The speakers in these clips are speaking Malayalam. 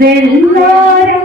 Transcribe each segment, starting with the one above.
വെള്ളാരം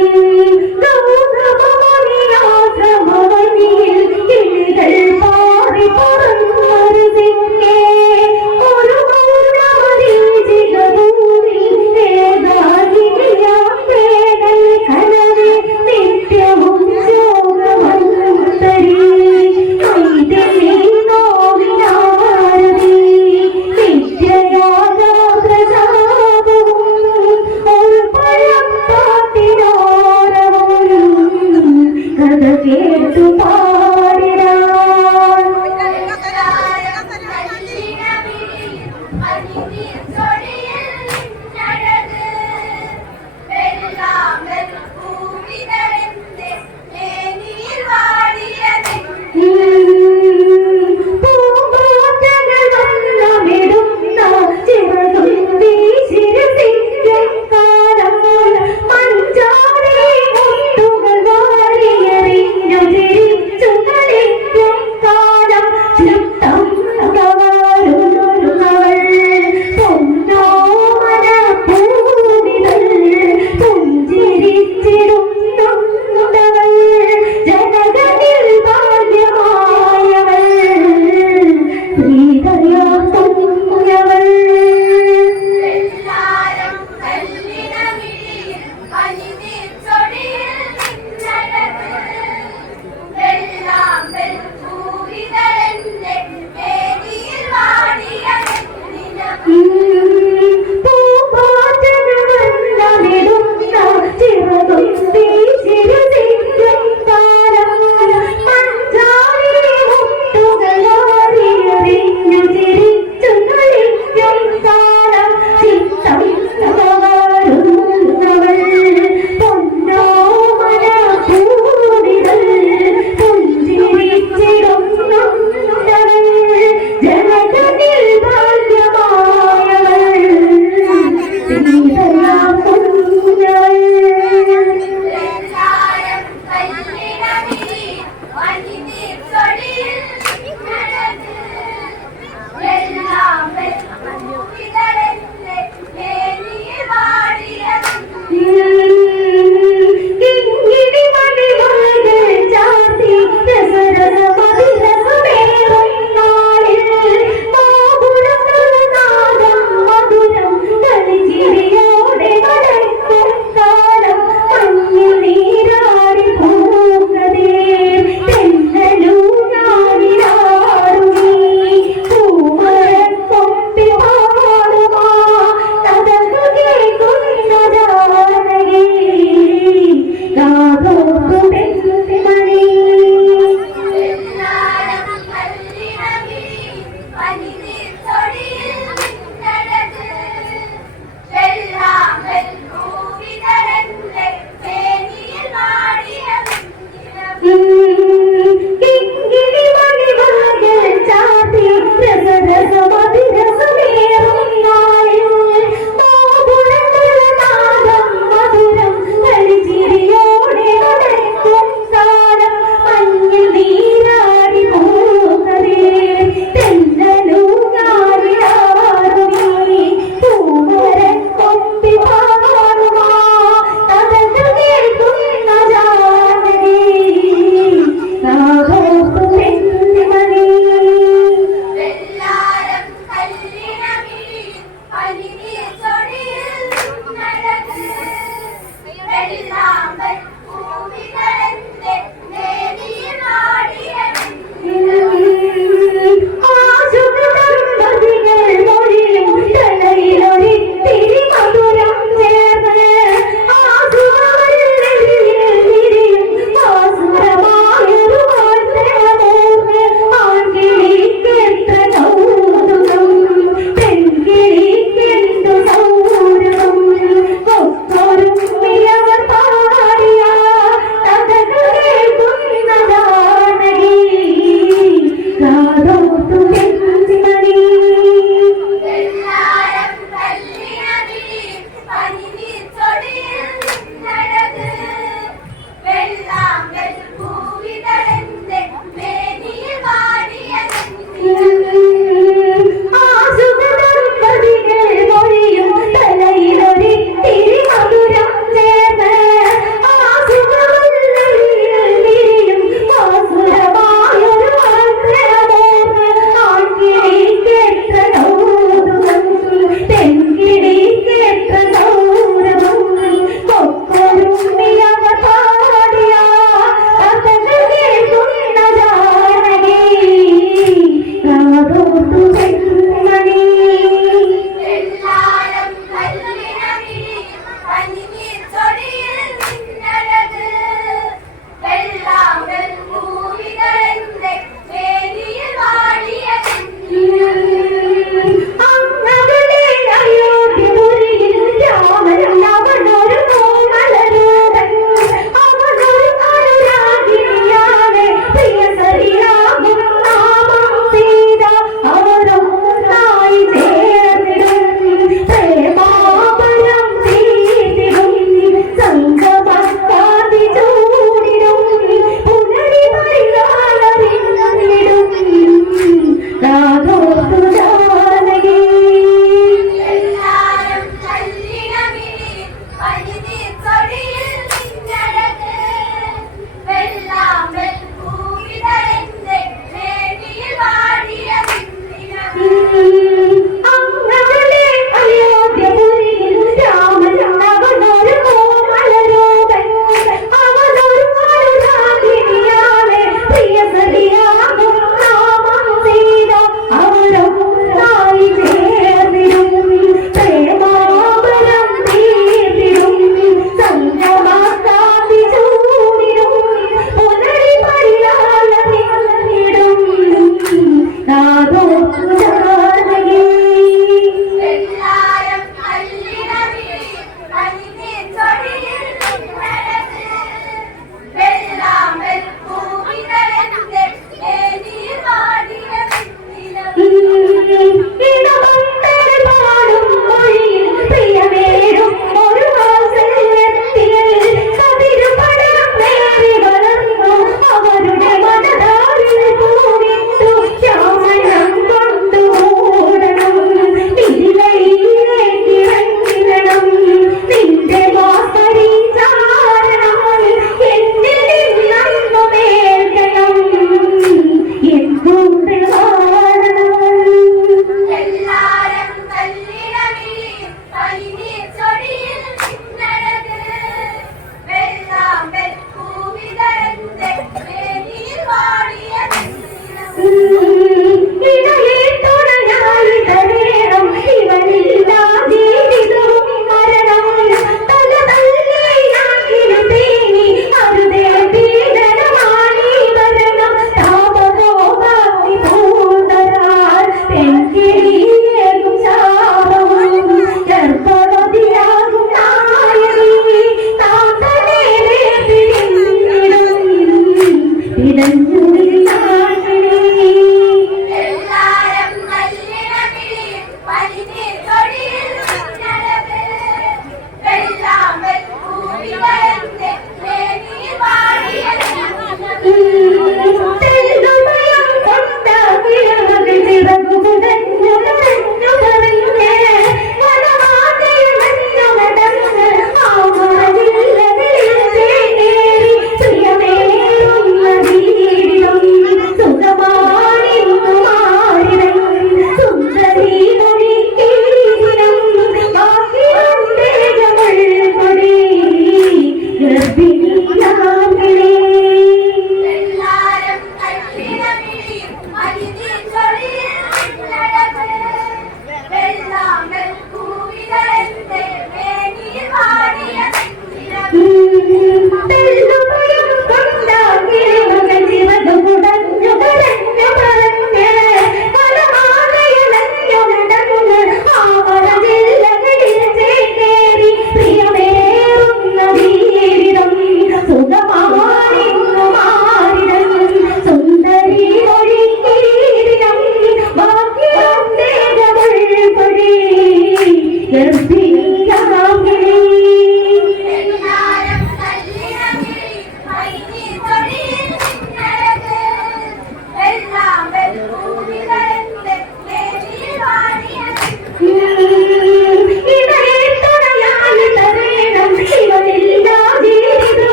তারও